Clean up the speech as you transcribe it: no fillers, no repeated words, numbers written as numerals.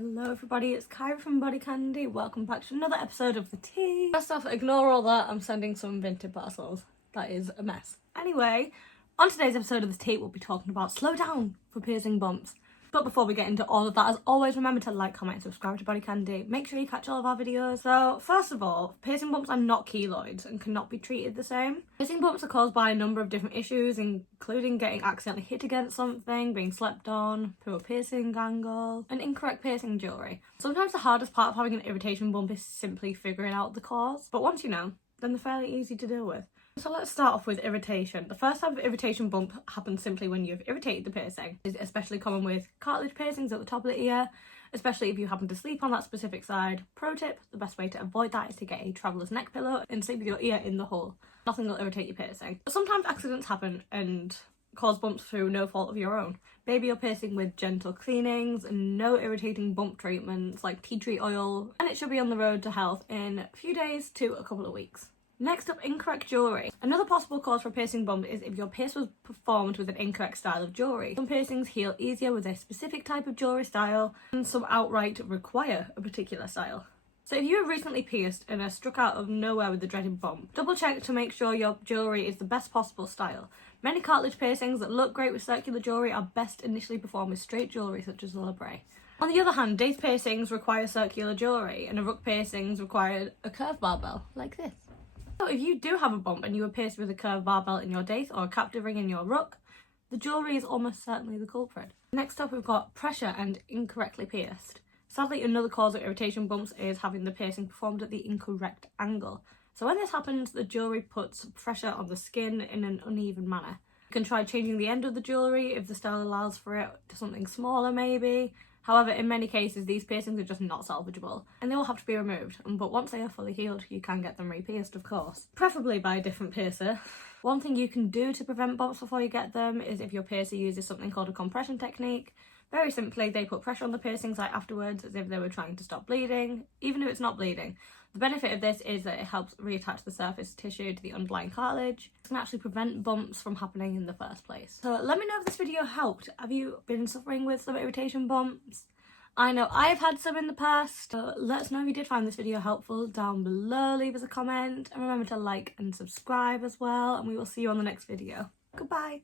Hello everybody, it's Kyra from BodyCandy. Welcome back to another episode of The Tea. First off, ignore all that, I'm sending some vintage parcels. That is a mess. Anyway, on today's episode of The Tea, we'll be talking about slow down for piercing bumps. But before we get into all of that, as always, remember to like, comment and subscribe to BodyCandy. Make sure you catch all of our videos. So, first of all, piercing bumps are not keloids and cannot be treated the same. Piercing bumps are caused by a number of different issues, including getting accidentally hit against something, being slept on, poor piercing angle, and incorrect piercing jewellery. Sometimes the hardest part of having an irritation bump is simply figuring out the cause. But once you know, then they're fairly easy to deal with. So let's start off with irritation. The first type of irritation bump happens simply when you've irritated the piercing. It's especially common with cartilage piercings at the top of the ear, especially if you happen to sleep on that specific side. Pro tip, the best way to avoid that is to get a traveller's neck pillow and sleep with your ear in the hole. Nothing will irritate your piercing. But sometimes accidents happen and cause bumps through no fault of your own. Baby your piercing with gentle cleanings and no irritating bump treatments like tea tree oil, and it should be on the road to health in a few days to a couple of weeks. Next up, incorrect jewellery. Another possible cause for a piercing bump is if your pierce was performed with an incorrect style of jewellery. Some piercings heal easier with a specific type of jewellery style, and some outright require a particular style. So if you have recently pierced and are struck out of nowhere with the dreaded bump, double check to make sure your jewellery is the best possible style. Many cartilage piercings that look great with circular jewellery are best initially performed with straight jewellery such as labrets. On the other hand, daith piercings require circular jewellery and rook piercings require a curved barbell like this. So if you do have a bump and you were pierced with a curved barbell in your daith or a captive ring in your rook, the jewellery is almost certainly the culprit. Next up, we've got pressure and incorrectly pierced. Sadly, another cause of irritation bumps is having the piercing performed at the incorrect angle. So when this happens, the jewellery puts pressure on the skin in an uneven manner. You can try changing the end of the jewellery if the style allows for it to something smaller maybe. However, in many cases, these piercings are just not salvageable and they will have to be removed. But once they are fully healed, you can get them re-pierced, of course. Preferably by a different piercer. One thing you can do to prevent bumps before you get them is if your piercer uses something called a compression technique. Very simply, they put pressure on the piercing site afterwards as if they were trying to stop bleeding, even if it's not bleeding. The benefit of this is that it helps reattach the surface tissue to the underlying cartilage. It can actually prevent bumps from happening in the first place. So let me know if this video helped. Have you been suffering with some irritation bumps? I know I've had some in the past, so let us know if you did find this video helpful down below. Leave us a comment and remember to like and subscribe as well, and we will see you on the next video. Goodbye!